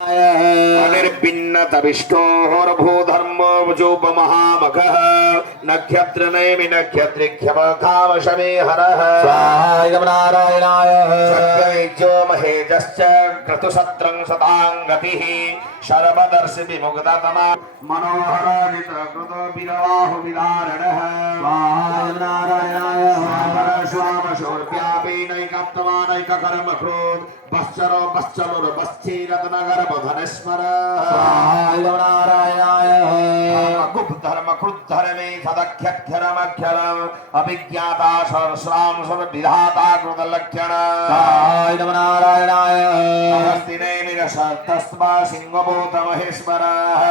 अनिर्भिन्नतविष्टोर्भूधर्मोऽजोपमहामघः नक्षत्रनयमि नक्षत्रिक्षमकामशमे हरः नारायणाय सत्यैज्यो महेजश्च क्रतुसत्रं सतां गतिः शर्वदर्शि विमुग्धतमा मनोहराजितकृतो विरवाहु विदारणः नारायणाय स्वामरशोर्व्यापीनैकात्मानैककर्मकृत् बश्चरो बश्चलुर्बश्चीरत्नगर्भधनेश्वर नारायणाय धर्मकृद्धर्मे सदख्यक्षरमक्षरम् अभिज्ञाता सरस्रां सर्वविधाता कृतलक्षण नारायणाय हस्तिनेमिरसस्तस्मा सिंहभूत महेश्वरः